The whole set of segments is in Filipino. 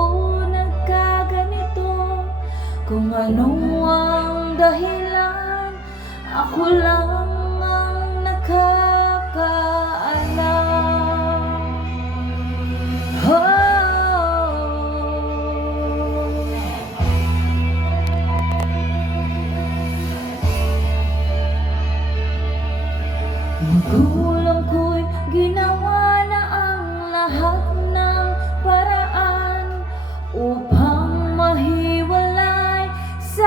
ako nagkaganito? Kung ano ang dahilan, ako lang ang nakakaalam. Magulang ko'y ginawa na ang lahat ng paraan upang mahiwalay sa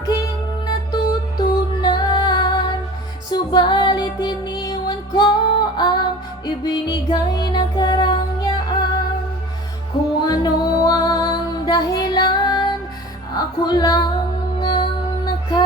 aking natutunan. Subalit iniwan ko ang ibinigay na karangyaan. Kung ano ang dahilan, ako lang ang nakakaalam.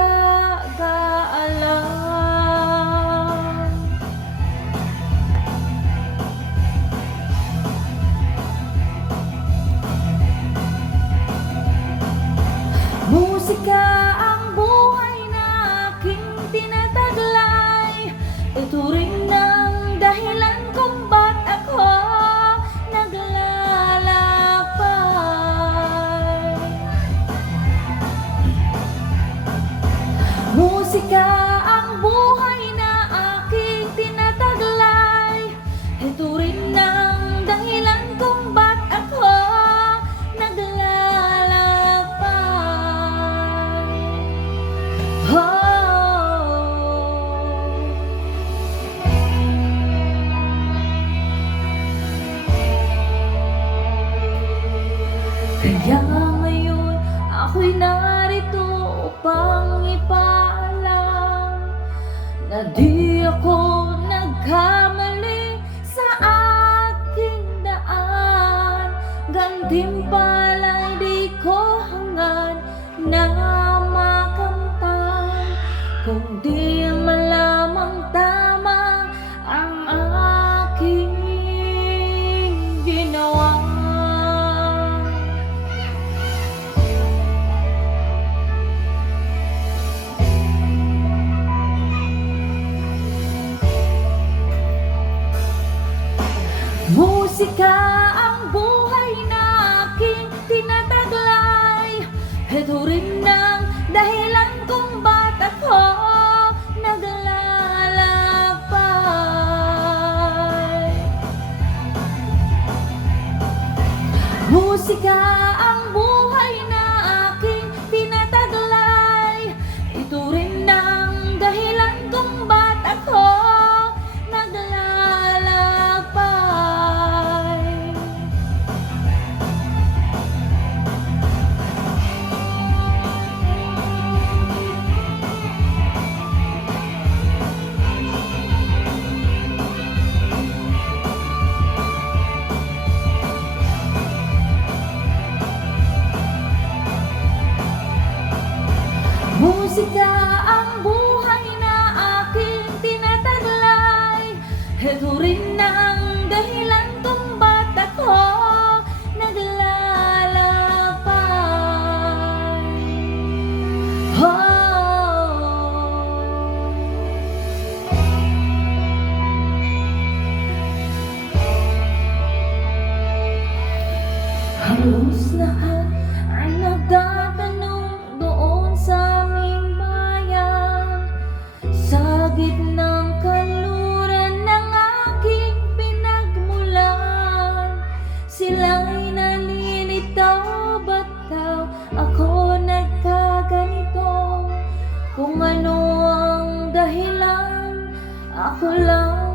Musika ang buhay na aking tinataglay. Ito rin ang dahilan kung ba't ako naglalakbay. Musika ang buhay na aking tinataglay. Ito rin ang dahilan kung ba't ako kaya ngayon ako'y narito upang ipaalam na di ako nagkamali sa aking daan. Gantimpala'y di ko hangad na makamtan, kundi ang malamang tama ang aking ginawa. Musika ang buhay na aking tinataglay. Ito rin ang dahilan kung ba't ako naglalakbay. Musika ang buhay na aking tinataglay. Ito rin ang dahilan kung ba't ako musika ang buhay na aking tinataglay. Ito rin ang dahilan kung ba't ako naglalakbay. Halos lahat ay nagtatanong doon sa aming bayan, sa gitnang kanluran ng aking pinagmulan. Sila'y nalilitaw, ba't daw ako nagkaganito? Kung ano ang dahilan, ako lang